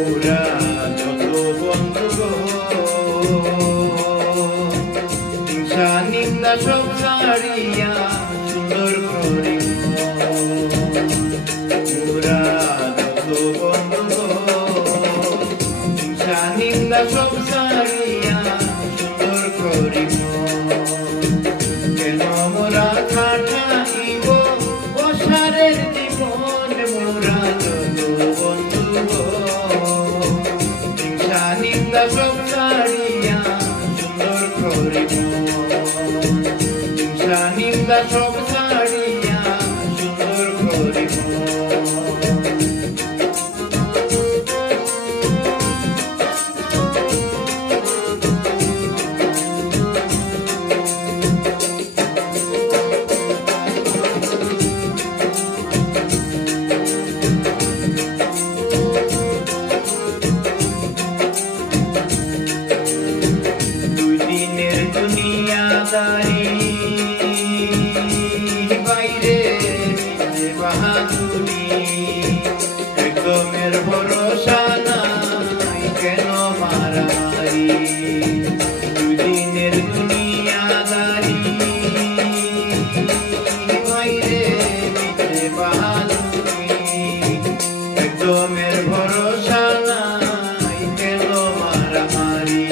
ওরা যত বন্ধু গো, হিংসা নিন্দা সব ছাড়িয়া সুন্দর করে ওরা যত বন্ধু গো, হিংসা নিন্দা সব ছাড়িয়া সুন্দর করে কেন মোরা খাটাইব অসারের জীবন মোরা যত বন্ধু গো, হিংসা নিন্দা সব ছাড়িয়া সুন্দর করিব হিংসা নিন্দা সব ছাড়িয়া সুন্দর করিব দুনিয়াদারি বাইরে বাহাদুরি একদমের ভরসা নাই কেন মারামারি দুই দিনের দুনিয়াদারি বাইরে বাহাদুরি একদমের ভরসা নাই কেন মারামারি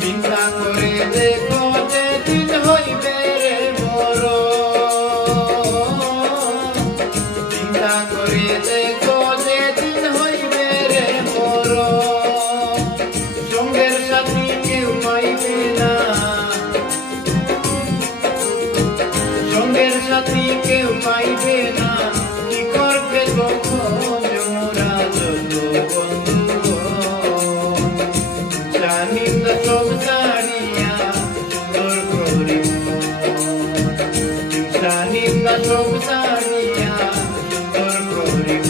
চিন্তা করে দেখো যেদিন হইবে রে মরণ চিন্তা করে দেখো যেদিন হইবে রে মরণ সঙ্গের সাথী কেউ পাইবে না সঙ্গের সাথী কেউ পাইবে না কি করবে তখন মোরা যত বন্ধু নিন্দা সব ছাড়িয়া সুন্দর করিব হিংসা নিন্দা সব ছাড়িয়া সুন্দর করিব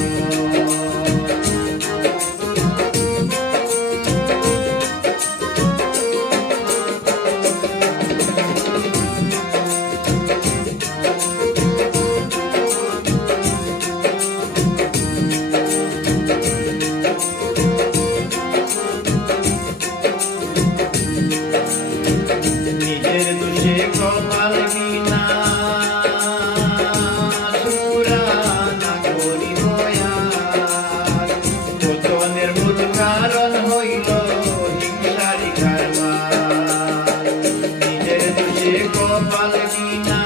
নিজের দোষে কপাল না করিব আর পতনের মূল কারণ হইল হিংসারি কারবার নিজের দোষে কপাল না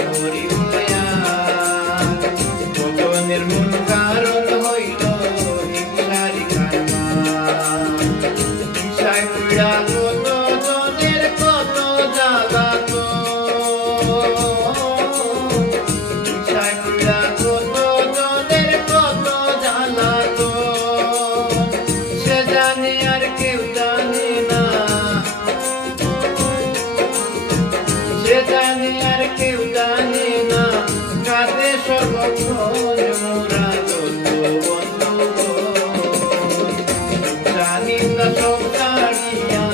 করিব আর পতনের মূল কারণ হইল হিংসারি কারবার হিংসায় পুরা কত জনের কত জাগাত হিংসায় পুরা কত জনের কত জ্বালাত সে জানে আর কেউ জানে না সে জানে আর কেউ জানে না কাঁদে সর্বক্ষণ মোরা যত বন্ধু হিংসা নিন্দা সব ছাড়িয়া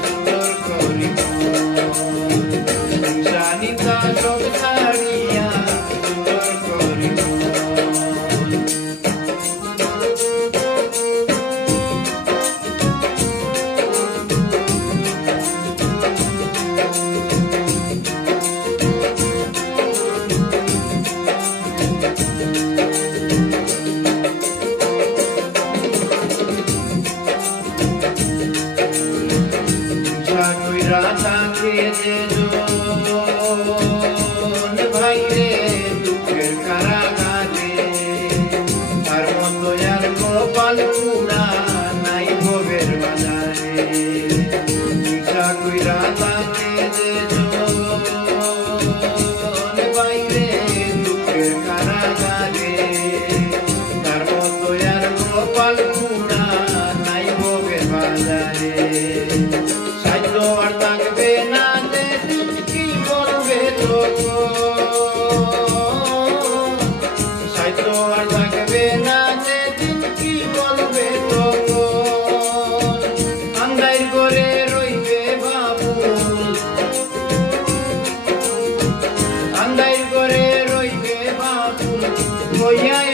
সুন্দর করিব হিংসা নিন্দা সব ছাড়িয়া সুন্দর করিব থাকে যে ভাই হইয়া